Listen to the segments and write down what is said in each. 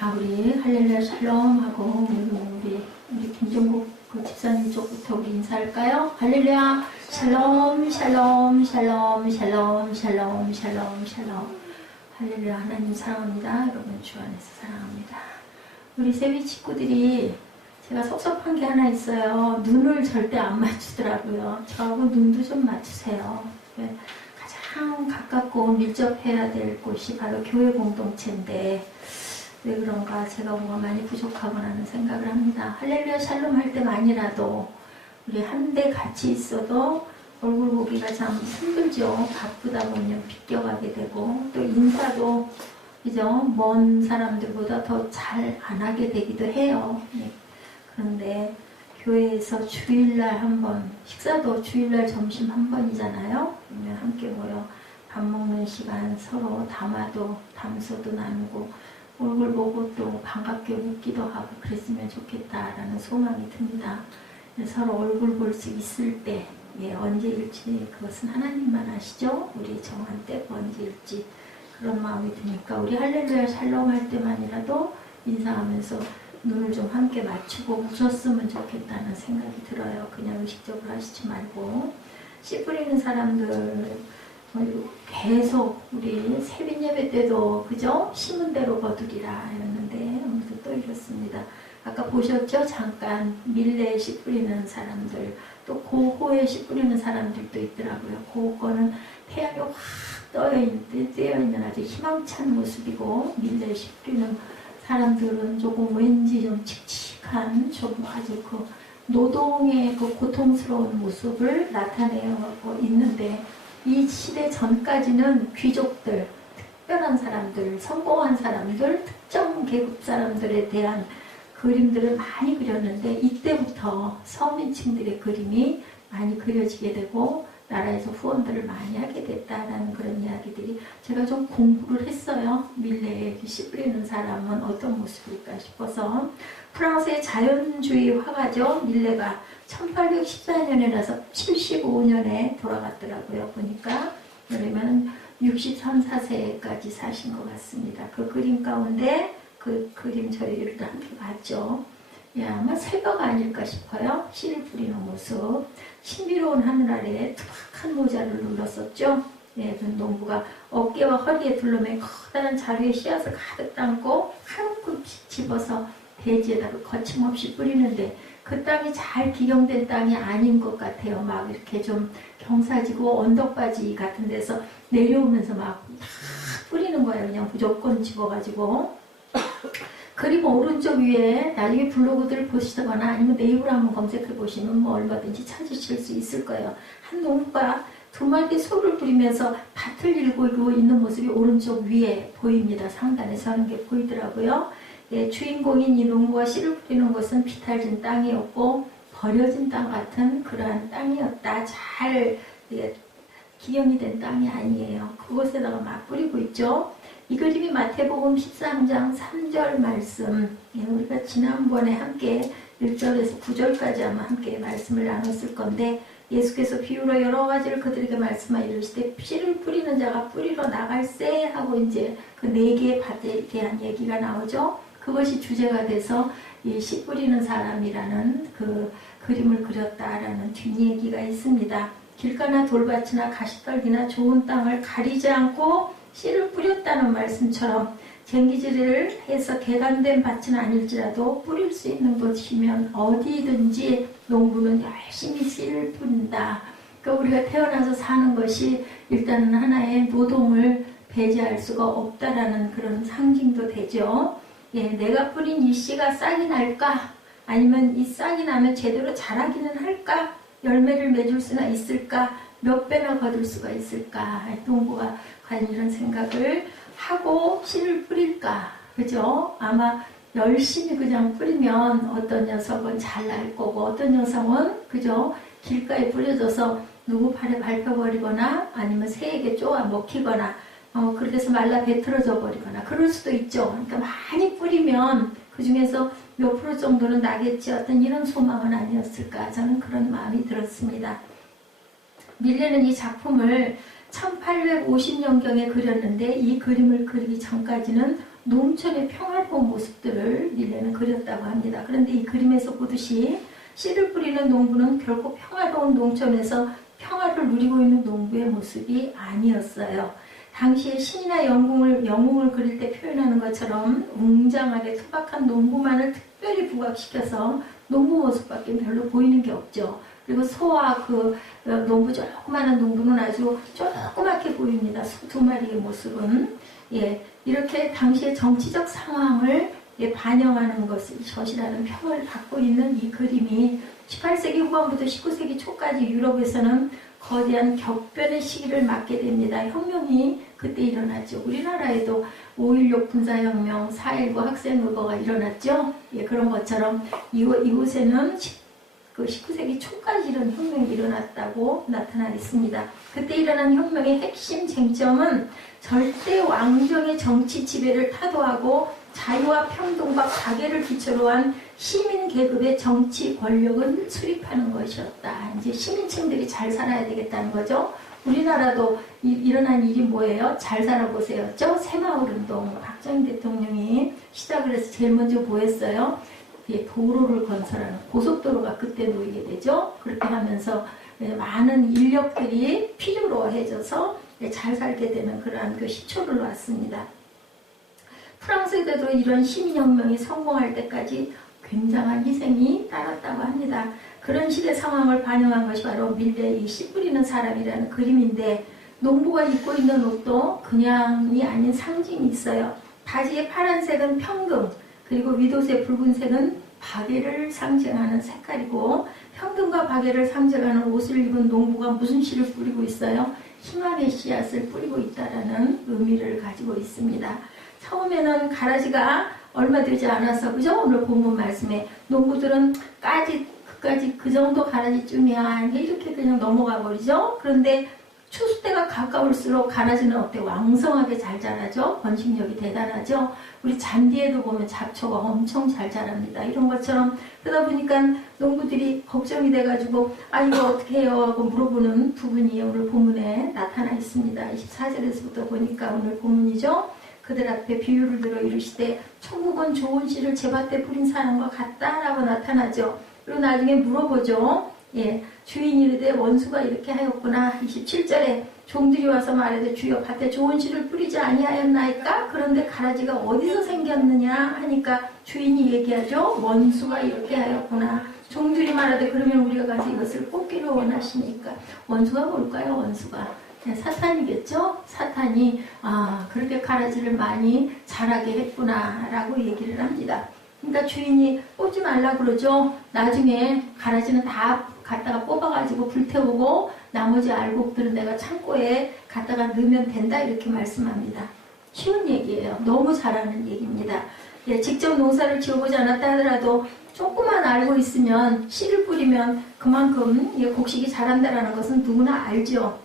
우리 할렐루야 샬롬 하고 우리 김종국 그 집사님 쪽부터 우리 인사할까요? 할렐루야 샬롬 샬롬 샬롬 샬롬 샬롬 샬롬 샬롬. 할렐루야. 하나님 사랑합니다. 여러분 주 안에서 사랑합니다. 우리 세비 친구들이 제가 섭섭한 게 하나 있어요. 눈을 절대 안 맞추더라고요. 저하고 눈도 좀 맞추세요. 가장 가깝고 밀접해야 될 곳이 바로 교회 공동체인데 왜 그런가 제가 뭔가 많이 부족하구나 하는 생각을 합니다. 할렐루야 샬롬 할 때만이라도 우리 한데 같이 있어도 얼굴 보기가 참 힘들죠. 바쁘다 보면 비껴가게 되고 또 인사도 그죠? 먼 사람들보다 더 잘 안 하게 되기도 해요. 그런데 교회에서 주일날 한 번, 식사도 주일날 점심 한 번이잖아요. 그러면 함께 모여 밥 먹는 시간 서로 담소도 나누고 얼굴 보고 또 반갑게 웃기도 하고 그랬으면 좋겠다라는 소망이 듭니다. 서로 얼굴 볼 수 있을 때 언제일지 그것은 하나님만 아시죠? 우리 정한 때가 언제일지 그런 마음이 드니까 우리 할렐루야 샬롬 할 때만이라도 인사하면서 눈을 좀 함께 맞추고 웃었으면 좋겠다는 생각이 들어요. 그냥 의식적으로 하시지 말고 씨 뿌리는 사람들 계속 우리 세빈 예배 때도 그죠? 심은 대로 거두리라 했는데 오늘도 또 이렇습니다. 아까 보셨죠? 잠깐 밀레에 씨 뿌리는 사람들 또 고호에 씨 뿌리는 사람들도 있더라고요. 고호 거는 태양이 확 뜨여있는 아주 희망찬 모습이고 밀레에 씨 뿌리는 사람들은 조금 왠지 좀 칙칙한 좀 아주 그 노동의 그 고통스러운 모습을 나타내고 있는데 이 시대 전까지는 귀족들, 특별한 사람들, 성공한 사람들, 특정 계급 사람들에 대한 그림들을 많이 그렸는데 이때부터 서민층들의 그림이 많이 그려지게 되고 나라에서 후원들을 많이 하게 됐다라는 그런 이야기들이 제가 좀 공부를 했어요. 밀레에 씨 뿌리는 사람은 어떤 모습일까 싶어서 프랑스의 자연주의 화가죠. 밀레가 1814년이라서 75년에 돌아갔더라고요. 보니까 그러면 63, 4세까지 사신 것 같습니다. 그 그림 가운데 그 그림 저희들도 함께 봤죠. 아마 새벽 아닐까 싶어요. 씨를 뿌리는 모습. 신비로운 하늘 아래에 투박한 모자를 눌렀었죠. 그 농부가 어깨와 허리에 둘러맨 커다란 자루에 씨앗을 가득 담고 한 움큼 집어서 대지에다가 거침없이 뿌리는데 그 땅이 잘 기경된 땅이 아닌 것 같아요. 막 이렇게 좀 경사지고 언덕바지 같은 데서 내려오면서 막 뿌리는 거예요. 그냥 무조건 집어가지고. 그리고 오른쪽 위에 나중에 블로그들을 보시거나 아니면 네이버로 한번 검색해 보시면 뭐 얼마든지 찾으실 수 있을 거예요. 한 농부가 2마리 소를 부리면서 밭을 일구고 있는 모습이 오른쪽 위에 보입니다. 상단에 서는 게 보이더라고요. 주인공인 이 농부가 씨를 뿌리는 곳은 비탈진 땅이었고 버려진 땅 같은 그러한 땅이었다. 잘 기경이 된 땅이 아니에요. 그곳에다가 막 뿌리고 있죠. 이 그림이 마태복음 13장 3절 말씀, 우리가 지난번에 함께 1절에서 9절까지 아마 함께 말씀을 나눴을 건데 예수께서 비유로 여러 가지를 그들에게 말씀하여 이르시되 씨를 뿌리는 자가 뿌리러 나갈세 하고 이제 그 4개의 밭에 대한 얘기가 나오죠. 그것이 주제가 돼서 이 씨 뿌리는 사람이라는 그 그림을 그렸다라는 뒷얘기가 있습니다. 길가나 돌밭이나 가시떨기나 좋은 땅을 가리지 않고 씨를 뿌렸다는 말씀처럼 쟁기질을 해서 개간된 밭은 아닐지라도 뿌릴 수 있는 곳이면 어디든지 농부는 열심히 씨를 뿌린다. 그러니까 우리가 태어나서 사는 것이 일단은 하나의 노동을 배제할 수가 없다라는 그런 상징도 되죠. 내가 뿌린 이 씨가 싹이 날까? 아니면 이 싹이 나면 제대로 자라기는 할까? 열매를 맺을 수나 있을까? 몇 배나 거둘 수가 있을까? 농부가 과연 이런 생각을 하고 씨를 뿌릴까? 그죠? 아마 열심히 그냥 뿌리면 어떤 녀석은 잘 날 거고 어떤 녀석은 그죠? 길가에 뿌려져서 누구 팔에 밟혀버리거나 아니면 새에게 쪼아 먹히거나 그렇게 해서 말라 배틀어져 버리거나 그럴 수도 있죠. 그러니까 많이 뿌리면 그 중에서 몇 프로 정도는 나겠지 어떤 이런 소망은 아니었을까 저는 그런 마음이 들었습니다. 밀레는 이 작품을 1850년경에 그렸는데 이 그림을 그리기 전까지는 농촌의 평화로운 모습들을 밀레는 그렸다고 합니다. 그런데 이 그림에서 보듯이 씨를 뿌리는 농부는 결코 평화로운 농촌에서 평화를 누리고 있는 농부의 모습이 아니었어요. 당시에 신이나 영웅을 그릴 때 표현하는 것처럼 웅장하게 투박한 농부만을 특별히 부각시켜서 농부 모습밖에 별로 보이는 게 없죠. 그리고 소와 그 농부 조그마한 농부는 아주 조그맣게 보입니다. 소 2마리의 모습은. 예, 이렇게 당시의 정치적 상황을 반영하는 것이라는 평을 받고 있는 이 그림이 18세기 후반부터 19세기 초까지 유럽에서는 거대한 격변의 시기를 맞게 됩니다. 혁명이 그때 일어났죠. 우리나라에도 5.16 군사혁명, 4.19 학생의거가 일어났죠. 예, 그런 것처럼 이곳에는 19세기 초까지 이런 혁명이 일어났다고 나타나 있습니다. 그때 일어난 혁명의 핵심 쟁점은 절대 왕정의 정치 지배를 타도하고 자유와 평등과 가계를 기초로 한 시민 계급의 정치 권력을 수립하는 것이었다. 이제 시민층들이 잘 살아야 되겠다는 거죠. 우리나라도 일어난 일이 뭐예요? 잘 살아보세요죠. 새마을운동. 박정희 대통령이 시작을 해서 제일 먼저 뭐 했어요? 도로를 건설하는 고속도로가 그때 놓이게 되죠. 그렇게 하면서 많은 인력들이 필요로 해져서 잘 살게 되는 그러한 그 시초를 놨습니다. 프랑스에도 이런 시민혁명이 성공할 때까지 굉장한 희생이 따랐다고 합니다. 그런 시대 상황을 반영한 것이 바로 밀레의 씨 뿌리는 사람이라는 그림인데, 농부가 입고 있는 옷도 그냥이 아닌 상징이 있어요. 바지의 파란색은 평등, 그리고 윗옷의 붉은색은 박애를 상징하는 색깔이고, 평등과 박애를 상징하는 옷을 입은 농부가 무슨 씨를 뿌리고 있어요? 희망의 씨앗을 뿌리고 있다라는 의미를 가지고 있습니다. 처음에는 가라지가 얼마 되지 않아서, 그죠? 오늘 본문 말씀에 농부들은 그까지 그 정도 가라지쯤이야 이렇게 그냥 넘어가 버리죠. 그런데 추수 때가 가까울수록 가라지는 어때? 왕성하게 잘 자라죠. 번식력이 대단하죠. 우리 잔디에도 보면 잡초가 엄청 잘 자랍니다. 이런 것처럼. 그러다 보니까 농부들이 걱정이 돼가지고 이거 어떻게 해요? 하고 물어보는 부분이 오늘 본문에 나타나 있습니다. 24절에서부터 보니까 오늘 본문이죠. 그들 앞에 비유를 들어 이르시되 천국은 좋은 씨를 제밭에 뿌린 사람과 같다라고 나타나죠. 그리고 나중에 물어보죠. 예, 주인이 이르되 원수가 이렇게 하였구나. 27절에 종들이 와서 말하되 주여 밭에 좋은 씨를 뿌리지 아니하였나이까? 그런데 가라지가 어디서 생겼느냐 하니까 주인이 얘기하죠. 원수가 이렇게 하였구나. 종들이 말하되 그러면 우리가 가서 이것을 뽑기를 원하시니까. 원수가 뭘까요? 원수가 사탄이겠죠? 사탄이 그렇게 가라지를 많이 자라게 했구나 라고 얘기를 합니다. 그러니까 주인이 뽑지 말라 그러죠. 나중에 가라지는 다 갖다가 뽑아가지고 불태우고 나머지 알곡들은 내가 창고에 갖다가 넣으면 된다 이렇게 말씀합니다. 쉬운 얘기예요. 너무 잘하는 얘기입니다. 예, 직접 농사를 지어보지 않았다 하더라도 조금만 알고 있으면 씨를 뿌리면 그만큼 곡식이 자란다는 것은 누구나 알죠.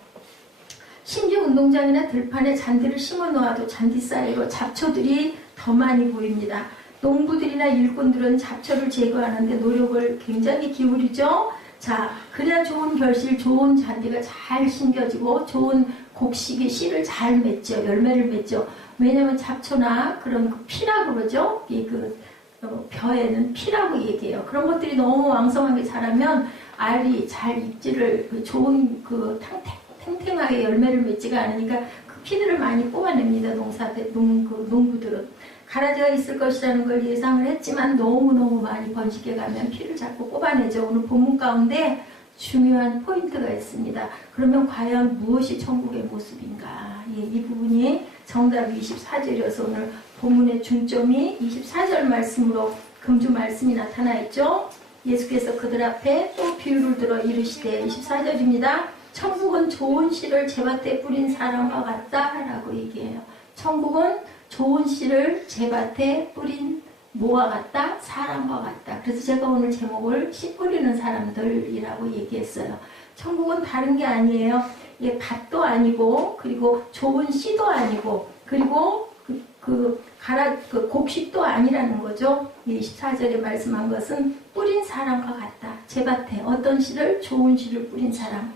심지어 운동장이나 들판에 잔디를 심어 놓아도 잔디 사이로 잡초들이 더 많이 보입니다. 농부들이나 일꾼들은 잡초를 제거하는데 노력을 굉장히 기울이죠. 자, 그래야 좋은 결실, 좋은 잔디가 잘 심겨지고 좋은 곡식의 씨를 잘 맺죠. 열매를 맺죠. 왜냐하면 잡초나 그런 피라고 그러죠. 벼에는 피라고 얘기해요. 그런 것들이 너무 왕성하게 자라면 알이 잘 입지를 좋은 탱탱하게 열매를 맺지가 않으니까 그 피들을 많이 뽑아냅니다. 농부들은. 가라지가 있을 것이라는 걸 예상을 했지만 너무너무 많이 번식해 가면 피를 자꾸 뽑아내죠. 오늘 본문 가운데 중요한 포인트가 있습니다. 그러면 과연 무엇이 천국의 모습인가? 예, 이 부분이 정답이 24절이어서 오늘 본문의 중점이 24절 말씀으로 금주 말씀이 나타나 있죠. 예수께서 그들 앞에 또 비유를 들어 이르시되 24절입니다. 천국은 좋은 씨를 제밭에 뿌린 사람과 같다라고 얘기해요. 천국은 좋은 씨를 제밭에 뿌린 뭐와 같다? 사람과 같다. 그래서 제가 오늘 제목을 씨 뿌리는 사람들이라고 얘기했어요. 천국은 다른 게 아니에요. 밭도 아니고, 그리고 좋은 씨도 아니고, 그리고 곡식도 아니라는 거죠. 24절에 말씀한 것은 뿌린 사람과 같다. 제밭에 어떤 씨를? 좋은 씨를 뿌린 사람.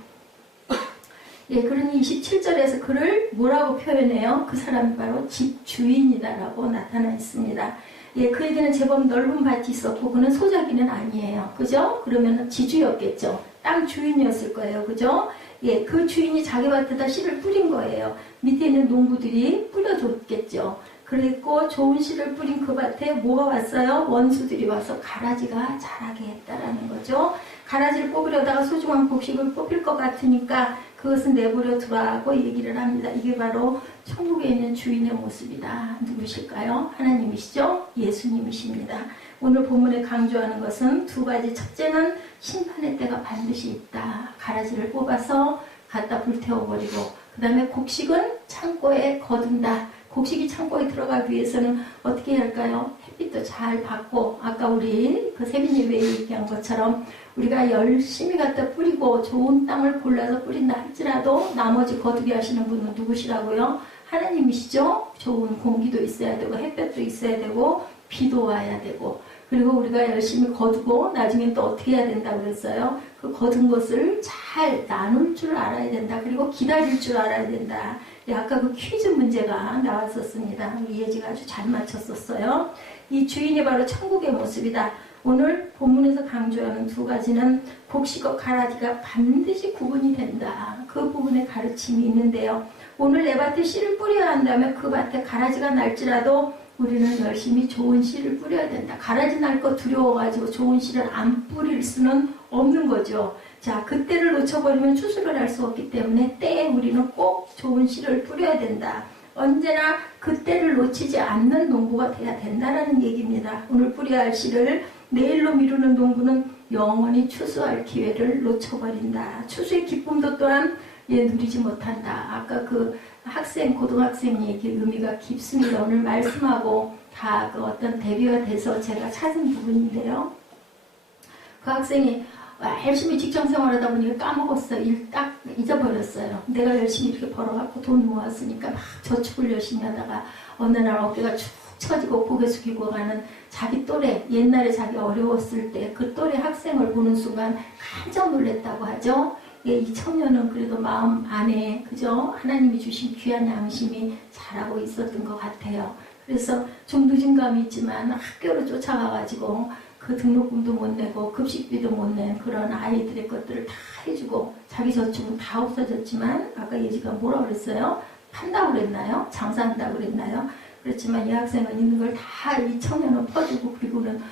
예, 그러니 27절에서 그를 뭐라고 표현해요? 그 사람이 바로 집주인이다라고 나타나 있습니다. 예, 그에게는 제법 넓은 밭이 있었고 그는 소작이는 아니에요. 그죠? 그러면 지주였겠죠. 땅 주인이었을 거예요. 그죠? 예, 그 주인이 자기 밭에다 씨를 뿌린 거예요. 밑에 있는 농부들이 뿌려줬겠죠. 그랬고 좋은 씨를 뿌린 그 밭에 뭐가 왔어요? 원수들이 와서 가라지가 자라게 했다라는 거죠. 가라지를 뽑으려다가 소중한 곡식을 뽑힐 것 같으니까 그것은 내버려 두라고 얘기를 합니다. 이게 바로 천국에 있는 주인의 모습이다. 누구실까요? 하나님이시죠? 예수님이십니다. 오늘 본문에 강조하는 것은 두 가지. 첫째는 심판의 때가 반드시 있다. 가라지를 뽑아서 갖다 불태워버리고, 그 다음에 곡식은 창고에 거둔다. 곡식이 창고에 들어가기 위해서는 어떻게 해야 할까요? 햇빛도 잘 받고, 아까 우리 그 세빈예배에 얘기한 것처럼 우리가 열심히 갖다 뿌리고 좋은 땅을 골라서 뿌린다 할지라도 나머지 거두게 하시는 분은 누구시라고요? 하나님이시죠? 좋은 공기도 있어야 되고 햇볕도 있어야 되고 비도 와야 되고, 그리고 우리가 열심히 거두고 나중에 또 어떻게 해야 된다고 그랬어요? 그 거둔 것을 잘 나눌 줄 알아야 된다. 그리고 기다릴 줄 알아야 된다. 아까 그 퀴즈 문제가 나왔었습니다. 예지가 아주 잘 맞췄었어요. 이 주인이 바로 천국의 모습이다. 오늘 본문에서 강조하는 두 가지는 곡식과 가라지가 반드시 구분이 된다. 그 부분에 가르침이 있는데요. 오늘 내 밭에 씨를 뿌려야 한다면 그 밭에 가라지가 날지라도 우리는 열심히 좋은 씨를 뿌려야 된다. 가라지 날 거 두려워가지고 좋은 씨를 안 뿌릴 수는 없는 거죠. 자, 그때를 놓쳐버리면 추수를 할 수 없기 때문에 때에 우리는 꼭 좋은 씨를 뿌려야 된다. 언제나 그때를 놓치지 않는 농부가 돼야 된다는 얘기입니다. 오늘 뿌려야 할 씨를 내일로 미루는 농부는 영원히 추수할 기회를 놓쳐버린다. 추수의 기쁨도 또한 누리지 못한다. 아까 그 학생, 고등학생 얘기 의미가 깊습니다. 오늘 말씀하고 다 그 어떤 대비가 돼서 제가 찾은 부분인데요. 그 학생이 열심히 직장생활하다 보니까 까먹었어요. 일 딱 잊어버렸어요. 내가 열심히 이렇게 벌어갖고 돈 모았으니까 막 저축을 열심히 하다가 어느 날 어깨가 축 처지고 고개 숙이고 가는 자기 또래, 옛날에 자기 어려웠을 때 그 또래 학생을 보는 순간 깜짝 놀랐다고 하죠. 예, 이 청년은 그래도 마음 안에 그죠? 하나님이 주신 귀한 양심이 자라고 있었던 것 같아요. 그래서 좀 늦은 감이 있지만 학교로 쫓아가가지고 그 등록금도 못 내고 급식비도 못 낸 그런 아이들의 것들을 다 해주고 자기 저축은 다 없어졌지만 아까 예지가 뭐라 그랬어요? 판다고 그랬나요? 장사한다고 그랬나요? 그렇지만 이 학생은 있는 걸 다 이 청년은 퍼주고 그리고는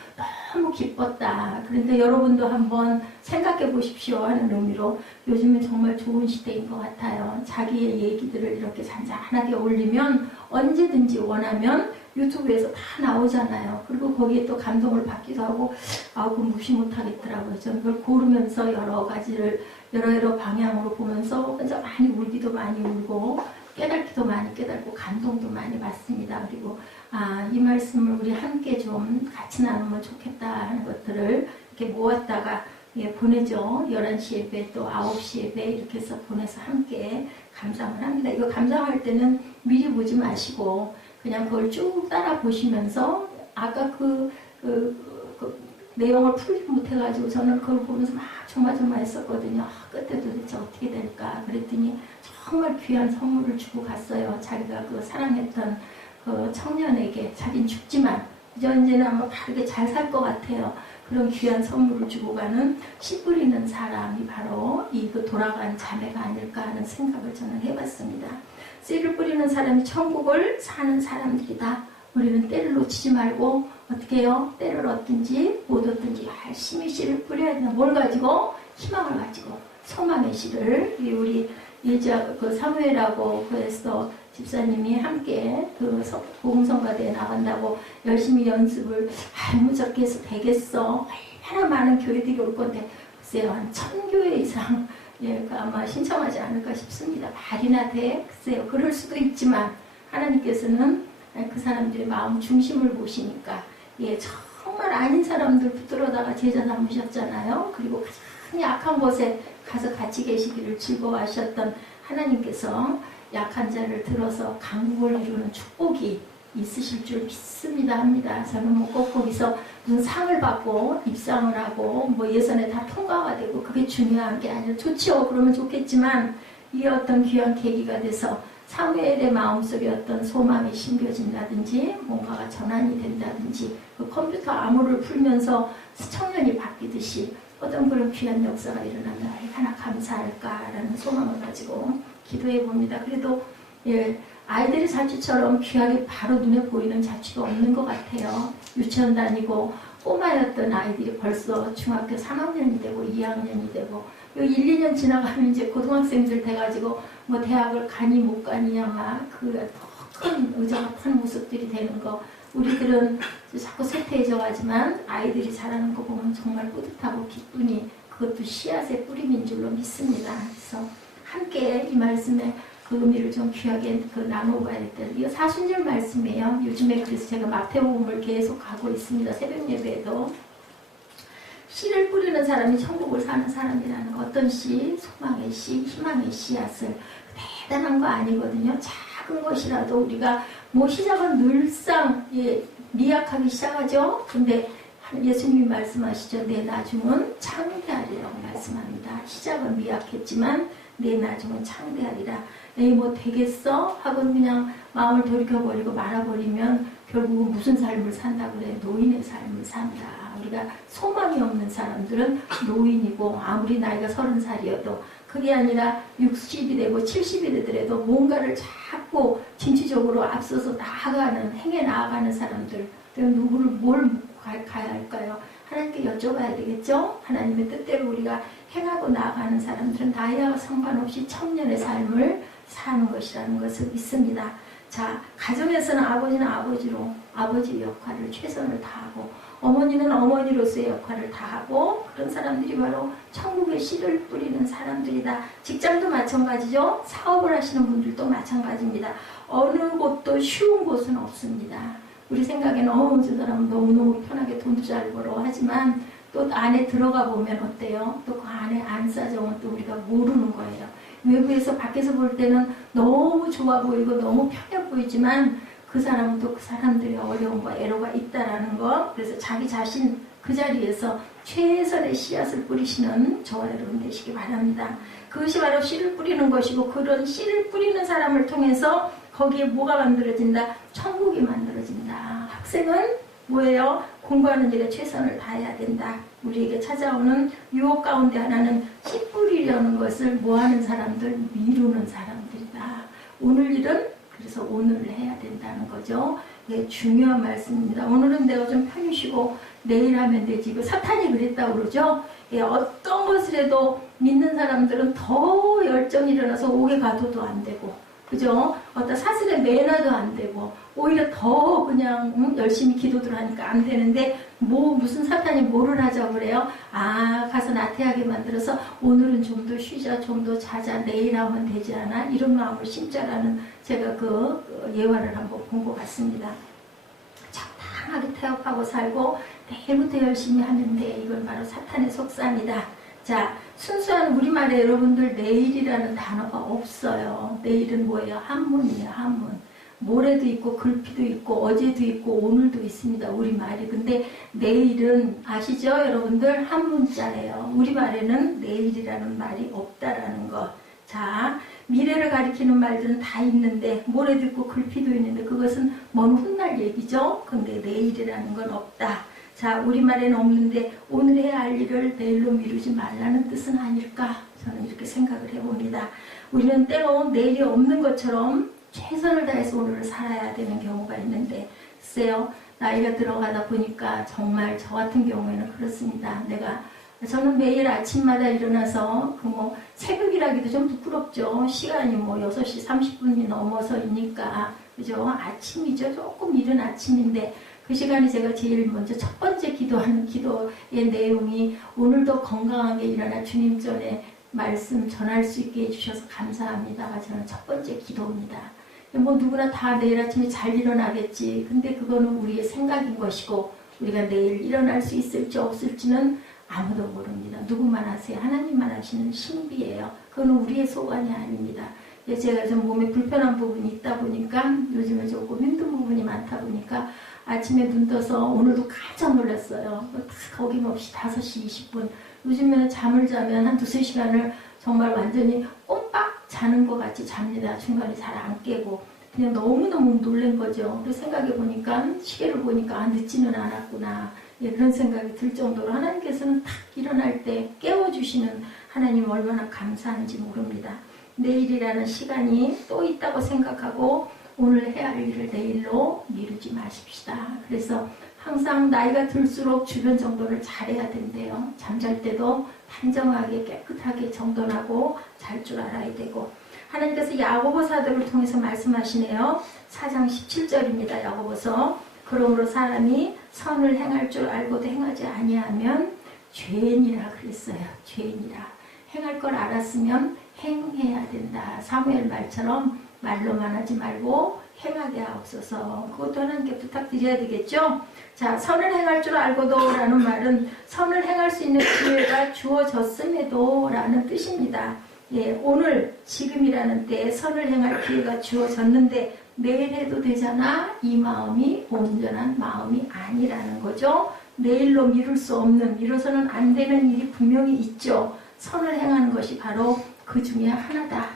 너무 기뻤다. 그러니까 여러분도 한번 생각해 보십시오 하는 의미로 요즘은 정말 좋은 시대인 것 같아요. 자기의 얘기들을 이렇게 잔잔하게 올리면 언제든지 원하면 유튜브에서 다 나오잖아요. 그리고 거기에 또 감동을 받기도 하고 그거 무시 못하겠더라고요. 저는 그걸 고르면서 여러 가지를 여러 방향으로 보면서 혼자 많이 울기도 많이 울고 깨닫기도 많이 깨닫고 감동도 많이 받습니다. 그리고 이 말씀을 우리 함께 좀 같이 나누면 좋겠다 하는 것들을 이렇게 모았다가 보내죠. 11시 예배 또 9시 예배 이렇게 해서 보내서 함께 감상을 합니다. 이거 감상할 때는 미리 보지 마시고 그냥 그걸 쭉 따라 보시면서 아까 그 내용을 풀지 못해가지고 저는 그걸 보면서 막 조마조마했었거든요. 끝에 도대체 어떻게 될까 그랬더니 정말 귀한 선물을 주고 갔어요. 자기가 그 사랑했던 그 청년에게 자긴 죽지만 이제 언제나 아마 바르게 잘 살 것 같아요. 그런 귀한 선물을 주고 가는 씨 뿌리는 사람이 바로 이 그 돌아간 자매가 아닐까 하는 생각을 저는 해봤습니다. 씨를 뿌리는 사람이 천국을 사는 사람들이다. 우리는 때를 놓치지 말고 어떻게 해요? 때를 얻든지 못 얻든지 열심히 씨를 뿌려야 된다. 뭘 가지고? 희망을 가지고 소망의 씨를 우리 예지아 그 사무엘하고 그래서 집사님이 함께 그 복음성가대에 나간다고 열심히 연습을 무적게 해서 되겠어. 얼마나 많은 교회들이 올 건데 글쎄요 한 1000교회 이상 아마 신청하지 않을까 싶습니다. 말이나 돼? 글쎄요 그럴 수도 있지만 하나님께서는 그 사람들의 마음 중심을 보시니까 정말 아닌 사람들 붙들어다가 제자 삼으셨잖아요. 그리고 가장 약한 곳에 가서 같이 계시기를 즐거워하셨던 하나님께서 약한 자를 들어서 강국을 이루는 축복이 있으실 줄 믿습니다 합니다. 저는 뭐 꼭 거기서 무슨 상을 받고 입상을 하고 뭐 예선에 다 통과가 되고 그게 중요한 게 아니라 좋지요. 그러면 좋겠지만 이게 어떤 귀한 계기가 돼서 사무엘의 마음속에 어떤 소망이 심겨진다든지 뭔가가 전환이 된다든지 그 컴퓨터 암호를 풀면서 청년이 바뀌듯이 어떤 그런 귀한 역사가 일어나면 얼마나 감사할까라는 소망을 가지고 기도해 봅니다. 그래도 예, 아이들이 자취처럼 귀하게 바로 눈에 보이는 자취가 없는 것 같아요. 유치원 다니고 꼬마였던 아이들이 벌써 중학교 3학년이 되고 2학년이 되고 1, 2년 지나가면 이제 고등학생들 돼가지고 뭐 대학을 가니 못 가니 아마 그 더 큰 의자가 큰 모습들이 되는 거 우리들은 자꾸 쇠퇴해져 가지만 아이들이 자라는 거 보면 정말 뿌듯하고 기쁘니 그것도 씨앗의 뿌림인 줄로 믿습니다. 그래서 함께 이 말씀에 그 의미를 좀 귀하게 나눠봐야 될 이거 사순절 말씀이에요. 요즘에 그래서 제가 마태복음을 계속 가고 있습니다. 새벽 예배에도 씨를 뿌리는 사람이 천국을 사는 사람이라는 어떤 씨, 소망의 씨, 희망의 씨앗을 대단한 거 아니거든요. 작은 것이라도 우리가 뭐 시작은 늘상 미약하게 시작하죠. 근데 예수님이 말씀하시죠. 내 나중은 창대하리라고 말씀합니다. 시작은 미약했지만 내 나중은 창대하리라. 에이 뭐 되겠어? 하고 그냥 마음을 돌이켜버리고 말아버리면 결국은 무슨 삶을 산다 그래? 노인의 삶을 산다. 우리가 소망이 없는 사람들은 노인이고 아무리 나이가 30살이어도 그게 아니라 60이 되고 70이 되더라도 뭔가를 자꾸 진취적으로 앞서서 나아가는 행해 나아가는 사람들 누구를 뭘 묻고 가야 할까요? 하나님께 여쭤봐야 되겠죠? 하나님의 뜻대로 우리가 행하고 나아가는 사람들은 나이와 상관없이 청년의 삶을 사는 것이라는 것을 믿습니다. 자, 가정에서는 아버지는 아버지로 아버지의 역할을 최선을 다하고 어머니는 어머니로서의 역할을 다하고 그런 사람들이 바로 천국의 씨를 뿌리는 사람들이다. 직장도 마찬가지죠. 사업을 하시는 분들도 마찬가지입니다. 어느 곳도 쉬운 곳은 없습니다. 우리 생각에는 저 사람은 너무너무 편하게 돈도 잘 벌어 하지만 또 안에 들어가 보면 어때요? 또 그 안에 안사정은 또 우리가 모르는 거예요. 외부에서 밖에서 볼 때는 너무 좋아 보이고 너무 편해 보이지만 그 사람은 또 그 사람들의 어려움과 애로가 있다라는 거. 그래서 자기 자신 그 자리에서 최선의 씨앗을 뿌리시는 저와 여러분 되시기 바랍니다. 그것이 바로 씨를 뿌리는 것이고 그런 씨를 뿌리는 사람을 통해서 거기에 뭐가 만들어진다? 천국이 만들어진다. 학생은 뭐예요? 공부하는 일에 최선을 다해야 된다. 우리에게 찾아오는 유혹 가운데 하나는 씨 뿌리려는 것을 뭐하는 사람들? 미루는 사람들이다. 오늘 일은 그래서 오늘 해야 된다는 거죠. 예, 중요한 말씀입니다. 오늘은 내가 좀 편히 쉬고 내일 하면 되지. 이거 사탄이 그랬다고 그러죠. 예, 어떤 것을 해도 믿는 사람들은 더 열정이 일어나서 오해 가도도 안 되고 그죠? 어떤 사슬에 매너도 안 되고 오히려 더 그냥 열심히 기도들 하니까 안 되는데 무슨 사탄이 뭐를 하자고 그래요? 가서 나태하게 만들어서 오늘은 좀 더 쉬자, 좀 더 자자, 내일 하면 되지 않아? 이런 마음을 심자라는 제가 그 예화를 한번 본 것 같습니다. 적당하게 태업하고 살고 내일부터 열심히 하는데 이건 바로 사탄의 속셈이다. 자, 순수한 우리말에 여러분들 내일이라는 단어가 없어요. 내일은 뭐예요? 한문이에요. 한문. 모레도 있고 글피도 있고 어제도 있고 오늘도 있습니다. 우리말이. 근데 내일은 아시죠? 여러분들 한문자예요. 우리말에는 내일이라는 말이 없다라는 것. 자, 미래를 가리키는 말들은 다 있는데 모레도 있고 글피도 있는데 그것은 먼 훗날 얘기죠. 근데 내일이라는 건 없다. 자, 우리말에는 없는데 오늘 해야 할 일을 내일로 미루지 말라는 뜻은 아닐까? 저는 이렇게 생각을 해봅니다. 우리는 때로 내일이 없는 것처럼 최선을 다해서 오늘을 살아야 되는 경우가 있는데 글쎄요, 나이가 들어가다 보니까 정말 저 같은 경우에는 그렇습니다. 저는 매일 아침마다 일어나서 새벽이라기도 좀 부끄럽죠. 시간이 6시 30분이 넘어서이니까 그죠? 아침이죠. 조금 이른 아침인데 그 시간에 제가 제일 먼저 첫 번째 기도하는 기도의 내용이 오늘도 건강하게 일어나 주님 전에 말씀 전할 수 있게 해주셔서 감사합니다가 저는 첫 번째 기도입니다. 누구나 다 내일 아침에 잘 일어나겠지. 근데 그거는 우리의 생각인 것이고 우리가 내일 일어날 수 있을지 없을지는 아무도 모릅니다. 누구만 아세요? 하나님만 아시는 신비예요. 그거는 우리의 소관이 아닙니다. 제가 좀 몸에 불편한 부분이 있다 보니까 요즘에 조금 힘든 부분이 많다 보니까 아침에 눈 떠서 오늘도 깜짝 놀랐어요. 거김없이 5시 20분. 요즘에는 잠을 자면 한 2-3시간을 정말 완전히 꼼빡 자는 것 같이 잡니다. 중간에 잘 안 깨고. 그냥 너무너무 놀란 거죠. 그래서 생각해 보니까, 시계를 보니까 늦지는 않았구나. 예, 그런 생각이 들 정도로 하나님께서는 탁 일어날 때 깨워주시는 하나님 얼마나 감사한지 모릅니다. 내일이라는 시간이 또 있다고 생각하고 오늘 해야 할 일을 내일로 미루지 마십시다. 그래서 항상 나이가 들수록 주변 정돈을 잘해야 된대요. 잠잘 때도 단정하게 깨끗하게 정돈하고 잘 줄 알아야 되고, 하나님께서 야고보 사도를 통해서 말씀하시네요. 4장 17절입니다. 야고보서. 그러므로 사람이 선을 행할 줄 알고도 행하지 아니하면 죄인이라 그랬어요. 죄인이라. 행할 걸 알았으면 행해야 된다. 사무엘 말처럼 말로만 하지 말고 행하게 하옵소서. 그것도 하나님께 부탁드려야 되겠죠. 자, 선을 행할 줄 알고도 라는 말은 선을 행할 수 있는 기회가 주어졌음에도 라는 뜻입니다. 예, 오늘 지금이라는 때에 선을 행할 기회가 주어졌는데 내일 해도 되잖아. 이 마음이 온전한 마음이 아니라는 거죠. 내일로 미룰 수 없는, 미뤄서는 안 되는 일이 분명히 있죠. 선을 행하는 것이 바로 그 중에 하나다.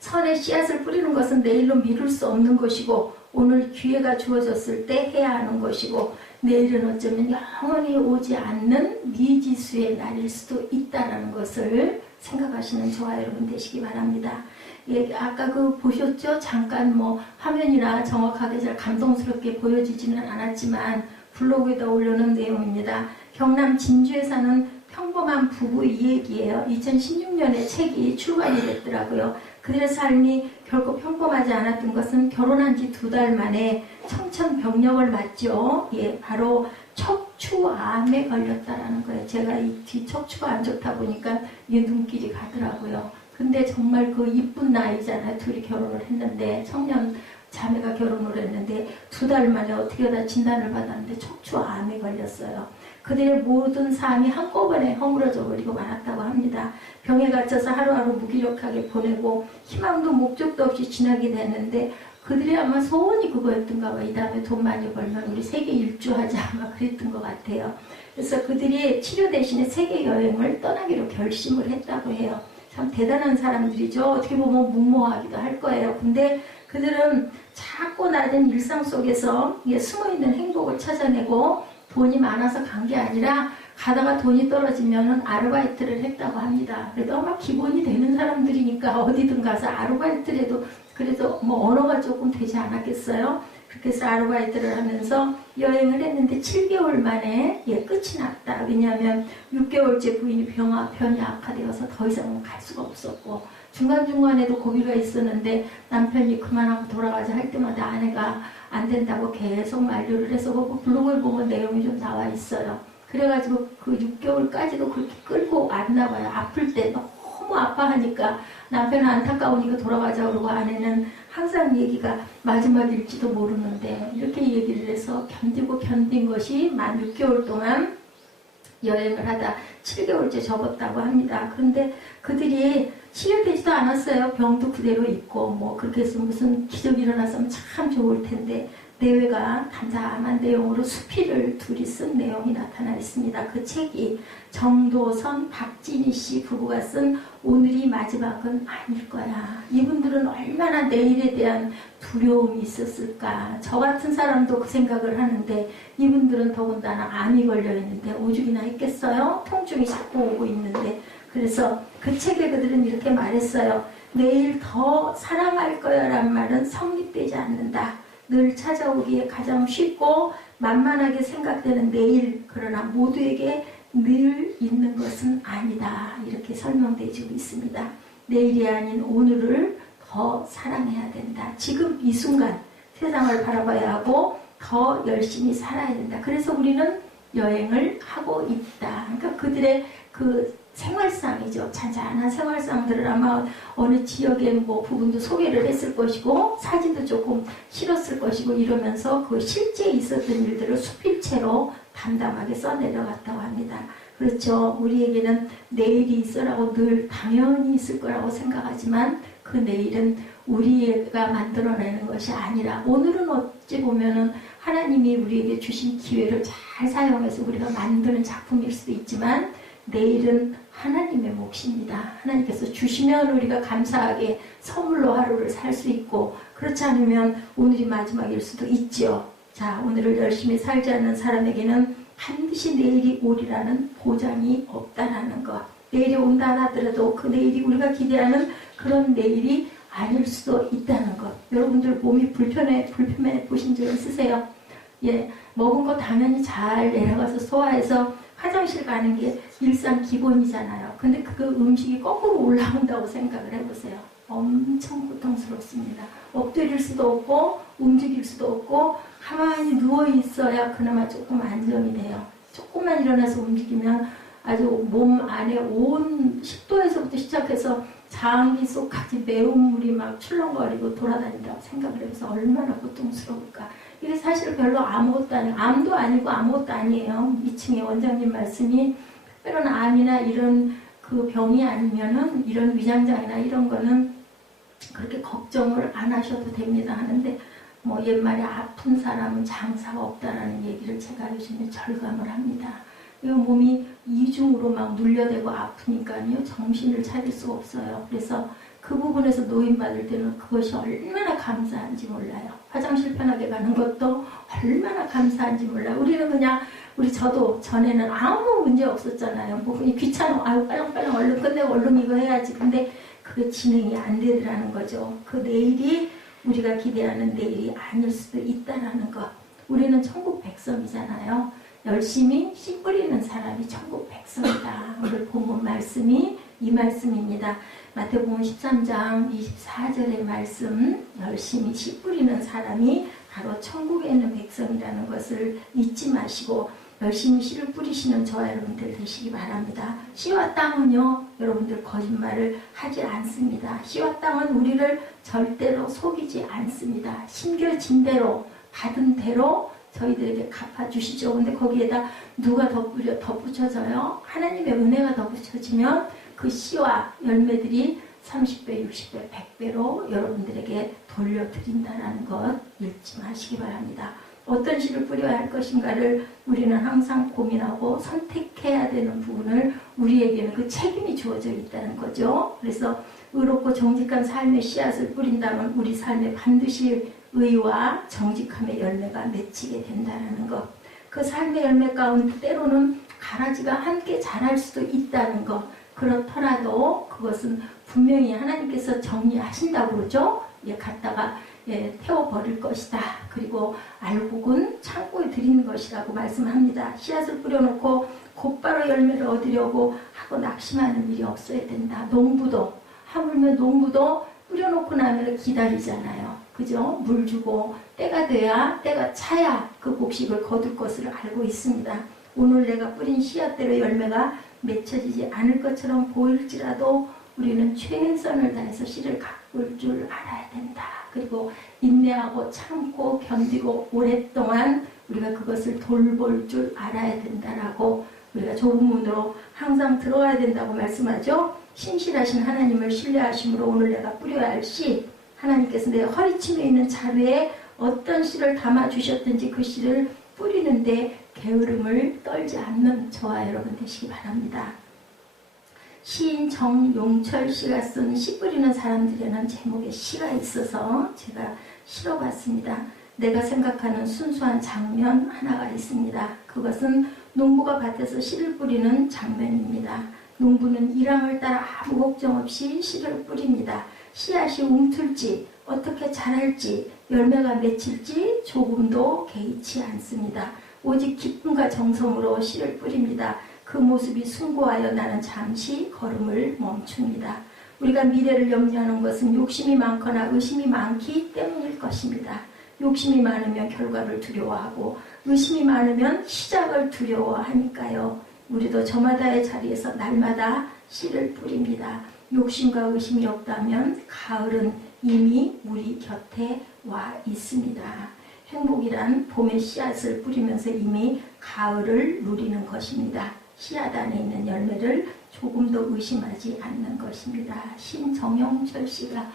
선의 씨앗을 뿌리는 것은 내일로 미룰 수 없는 것이고, 오늘 기회가 주어졌을 때 해야 하는 것이고, 내일은 어쩌면 영원히 오지 않는 미지수의 날일 수도 있다는 것을 생각하시는 저와 여러분 되시기 바랍니다. 예, 아까 보셨죠? 잠깐 화면이나 정확하게 잘 감동스럽게 보여지지는 않았지만 블로그에다 올려놓은 내용입니다. 경남 진주에 사는 평범한 부부 이야기예요. 2016년에 책이 출간이 됐더라고요. 그들의 삶이 결코 평범하지 않았던 것은 결혼한 지 2달 만에 청천벽력을 맞죠. 예, 바로 척추암에 걸렸다라는 거예요. 제가 이 뒤 척추가 안 좋다 보니까 이게 눈길이 가더라고요. 근데 정말 그 이쁜 나이잖아요. 둘이 결혼을 했는데, 청년 자매가 결혼을 했는데 2달 만에 어떻게 하다 진단을 받았는데 척추암에 걸렸어요. 그들의 모든 삶이 한꺼번에 허물어져 버리고 말았다고 합니다. 병에 갇혀서 하루하루 무기력하게 보내고 희망도 목적도 없이 지나게 됐는데, 그들이 아마 소원이 그거였던가 봐. 이 다음에 돈 많이 벌면 우리 세계 일주하자 아마 그랬던 것 같아요. 그래서 그들이 치료 대신에 세계 여행을 떠나기로 결심을 했다고 해요. 참 대단한 사람들이죠. 어떻게 보면 무모하기도 할 거예요. 근데 그들은 작고 낮은 일상 속에서 숨어있는 행복을 찾아내고, 돈이 많아서 간 게 아니라 가다가 돈이 떨어지면 아르바이트를 했다고 합니다. 그래도 아마 기본이 되는 사람들이니까 어디든 가서 아르바이트를 해도 그래도 언어가 조금 되지 않았겠어요? 그렇게 해서 아르바이트를 하면서 여행을 했는데 7개월 만에 끝이 났다. 왜냐하면 6개월째 부인이 병이 악화되어서 더 이상은 갈 수가 없었고, 중간중간에도 고비가 있었는데 남편이 그만하고 돌아가자 할 때마다 아내가 안 된다고 계속 만류를 해서 블로그에 보면 내용이 좀 나와 있어요. 그래가지고 그 6개월까지도 그렇게 끌고 왔나 봐요. 아플 때 너무 아파하니까 남편은 안타까우니까 돌아가자 그러고, 아내는 항상 얘기가 마지막일지도 모르는데 이렇게 얘기를 해서 견디고 견딘 것이 만 6개월 동안 여행을 하다 7개월째 접었다고 합니다. 그런데 그들이 치료되지도 않았어요. 병도 그대로 있고 그렇게 해서 무슨 기적이 일어났으면 참 좋을 텐데, 내외가 담담한 내용으로 수필을 둘이 쓴 내용이 나타나 있습니다. 그 책이 정도선, 박진희 씨 부부가 쓴 오늘이 마지막은 아닐 거야. 이분들은 얼마나 내일에 대한 두려움이 있었을까. 저 같은 사람도 그 생각을 하는데, 이분들은 더군다나 암이 걸려 있는데 오죽이나 했겠어요? 통증이 자꾸 오고 있는데. 그래서 그 책에 그들은 이렇게 말했어요. 내일 더 사랑할 거야 라는 말은 성립되지 않는다. 늘 찾아오기에 가장 쉽고 만만하게 생각되는 내일, 그러나 모두에게 늘 있는 것은 아니다. 이렇게 설명되어지고 있습니다. 내일이 아닌 오늘을 더 사랑해야 된다. 지금 이 순간 세상을 바라봐야 하고 더 열심히 살아야 된다. 그래서 우리는 여행을 하고 있다. 그러니까 그들의 그 생활상이죠. 잔잔한 생활상들을 아마 어느 지역의 부분도 소개를 했을 것이고, 사진도 조금 실었을 것이고, 이러면서 그 실제 있었던 일들을 수필체로 담담하게 써내려갔다고 합니다. 그렇죠. 우리에게는 내일이 있으라고 늘 당연히 있을 거라고 생각하지만, 그 내일은 우리가 만들어내는 것이 아니라, 오늘은 어찌 보면은 하나님이 우리에게 주신 기회를 잘 사용해서 우리가 만드는 작품일 수도 있지만, 내일은 하나님의 몫입니다. 하나님께서 주시면 우리가 감사하게 선물로 하루를 살 수 있고, 그렇지 않으면 오늘이 마지막일 수도 있지요. 자, 오늘을 열심히 살지 않는 사람에게는 반드시 내일이 오리라는 보장이 없다라는 것. 내일이 온다 하더라도 그 내일이 우리가 기대하는 그런 내일이 아닐 수도 있다는 것. 여러분들 몸이 불편해 보신 적 있으세요? 예, 먹은 거 당연히 잘 내려가서 소화해서 화장실 가는 게 일상 기본이잖아요. 근데 그 음식이 거꾸로 올라온다고 생각을 해보세요. 엄청 고통스럽습니다. 엎드릴 수도 없고 움직일 수도 없고 가만히 누워 있어야 그나마 조금 안정이 돼요. 조금만 일어나서 움직이면 아주 몸 안에 온 식도에서부터 시작해서 장기 속까지 매운물이 막 출렁거리고 돌아다닌다고 생각을 해서 얼마나 고통스러울까. 이게 사실 별로 아무것도 아니에요. 암도 아니고 아무것도 아니에요. 2층에 원장님 말씀이 특별한 암이나 이런 그 병이 아니면은 이런 위장장애나 이런 거는 그렇게 걱정을 안 하셔도 됩니다 하는데, 뭐 옛말에 아픈 사람은 장사가 없다라는 얘기를 제가 요즘에 절감을 합니다. 이 몸이 이중으로 막 눌려대고 아프니까요, 정신을 차릴 수가 없어요. 그래서 그 부분에서 노인받을 때는 그것이 얼마나 감사한지 몰라요. 화장실 편하게 가는 것도 얼마나 감사한지 몰라요. 우리는 그냥, 저도 전에는 아무 문제 없었잖아요. 뭐 귀찮아, 아유 빨랑빨랑 얼른 끝내고 얼른 이거 해야지. 근데 그게 진행이 안 되더라는 거죠. 그 내일이 우리가 기대하는 내일이 아닐 수도 있다라는 것. 우리는 천국 백성이잖아요. 열심히 씨 뿌리는 사람이 천국 백성이다. 오늘 본문 말씀이 이 말씀입니다. 마태복음 13장 24절의 말씀, 열심히 씨 뿌리는 사람이 바로 천국에 있는 백성이라는 것을 잊지 마시고 열심히 씨를 뿌리시는 저와 여러분들 되시기 바랍니다. 씨와 땅은요, 여러분들 거짓말을 하지 않습니다. 씨와 땅은 우리를 절대로 속이지 않습니다. 심겨진 대로, 받은 대로 저희들에게 갚아주시죠. 근데 거기에다 누가 덧붙여져요? 하나님의 은혜가 덧붙여지면 그 씨와 열매들이 30배, 60배, 100배로 여러분들에게 돌려드린다는 것 잊지 마시기 바랍니다. 어떤 씨를 뿌려야 할 것인가를 우리는 항상 고민하고 선택해야 되는 부분을 우리에게는 그 책임이 주어져 있다는 거죠. 그래서 의롭고 정직한 삶의 씨앗을 뿌린다면 우리 삶에 반드시 의와 정직함의 열매가 맺히게 된다는 것. 그 삶의 열매 가운데 때로는 가라지가 함께 자랄 수도 있다는 것. 그렇더라도 그것은 분명히 하나님께서 정리하신다고 그러죠. 갖다가 태워버릴 것이다. 그리고 알곡은 창고에 드리는 것이라고 말씀합니다. 씨앗을 뿌려놓고 곧바로 열매를 얻으려고 하고 낙심하는 일이 없어야 된다. 농부도, 하물며 농부도 뿌려놓고 나면 기다리잖아요. 그죠? 물 주고 때가 돼야, 때가 차야 그 곡식을 거둘 것을 알고 있습니다. 오늘 내가 뿌린 씨앗대로 열매가 맺혀지지 않을 것처럼 보일지라도 우리는 최선을 다해서 씨를 가꿀 줄 알아야 된다. 그리고 인내하고 참고 견디고 오랫동안 우리가 그것을 돌볼 줄 알아야 된다라고 우리가 좁은 문으로 항상 들어가야 된다고 말씀하죠. 신실하신 하나님을 신뢰하심으로 오늘 내가 뿌려야 할 씨, 하나님께서 내 허리춤에 있는 자루에 어떤 씨를 담아주셨든지 그 씨를 뿌리는데 게으름을 떨지 않는 저와 여러분 되시기 바랍니다. 시인 정용철 씨가 쓴 씨 뿌리는 사람들이라는 제목의 시가 있어서 제가 실어봤습니다. 내가 생각하는 순수한 장면 하나가 있습니다. 그것은 농부가 밭에서 씨를 뿌리는 장면입니다. 농부는 일황을 따라 아무 걱정 없이 씨를 뿌립니다. 씨앗이 움틀지, 어떻게 자랄지, 열매가 맺힐지 조금도 개의치 않습니다. 오직 기쁨과 정성으로 씨를 뿌립니다. 그 모습이 숭고하여 나는 잠시 걸음을 멈춥니다. 우리가 미래를 염려하는 것은 욕심이 많거나 의심이 많기 때문일 것입니다. 욕심이 많으면 결과를 두려워하고 의심이 많으면 시작을 두려워하니까요. 우리도 저마다의 자리에서 날마다 씨를 뿌립니다. 욕심과 의심이 없다면 가을은 이미 우리 곁에 와 있습니다. 행복이란 봄의 씨앗을 뿌리면서 이미 가을을 누리는 것입니다. 씨앗 안에 있는 열매를 조금도 의심하지 않는 것입니다. 신정영철 씨가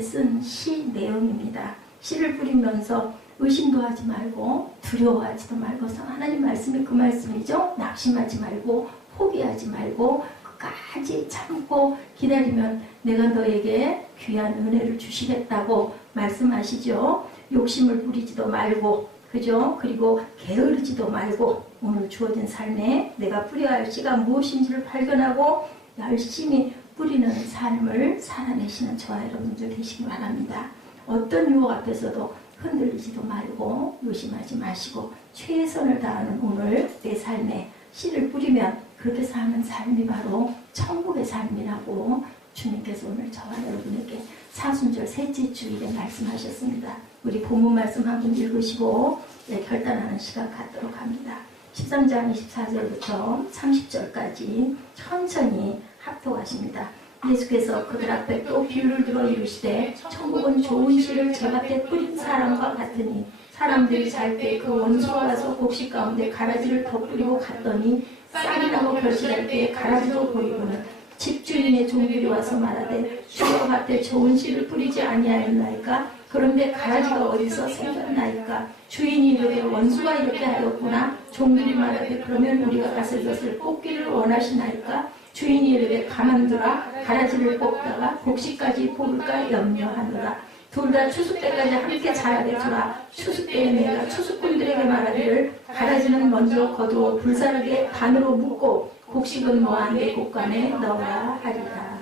쓴 시 내용입니다. 씨를 뿌리면서 의심도 하지 말고 두려워하지도 말고 하나님 말씀이 그 말씀이죠. 낙심하지 말고 포기하지 말고 끝까지 참고 기다리면 내가 너에게 귀한 은혜를 주시겠다고 말씀하시죠. 욕심을 부리지도 말고, 그죠? 그리고 게으르지도 말고 오늘 주어진 삶에 내가 뿌려야 할 씨가 무엇인지를 발견하고 열심히 뿌리는 삶을 살아내시는 저와 여러분들 되시기 바랍니다. 어떤 유혹 앞에서도 흔들리지도 말고 요심하지 마시고 최선을 다하는 오늘 내 삶에 씨를 뿌리면 그렇게 사는 삶이 바로 천국의 삶이라고 주님께서 오늘 저와 여러분에게 사순절 셋째 주일에 말씀하셨습니다. 우리 본문 말씀 한번 읽으시고 결단하는 시간 갖도록 합니다. 13장 24절부터 30절까지 천천히 합독하십니다. 예수께서 그들 앞에 또 비유를 들어 이르시되 천국은 좋은 씨를 제밭에 뿌린 사람과 같으니 사람들이 잘 때 그 원수가 와서 곡식 가운데 가라지를 덧뿌리고 갔더니 쌀이 나고 결실할 때에 가라지도 보이고는 집주인의 종들이 와서 말하되 주여 밭에 좋은 씨를 뿌리지 아니하였나이까? 그런데 가라지가 어디서 생겼나이까? 주인이 이르되 원수가 이렇게 하였구나. 종들이 말하되 그러면 우리가 가서 이것을 뽑기를 원하시나이까? 주인이 이르되 가만두라. 가라지를 뽑다가 곡식까지 뽑을까 염려하노라. 둘 다 추수 때까지 함께 자라게 두라. 추수 때에 내가 추수꾼들에게 말하기를 가라지는 먼저 거두어 불사르게 반으로 묶고 곡식은 너와 내 곳간에 넣으라 하리라.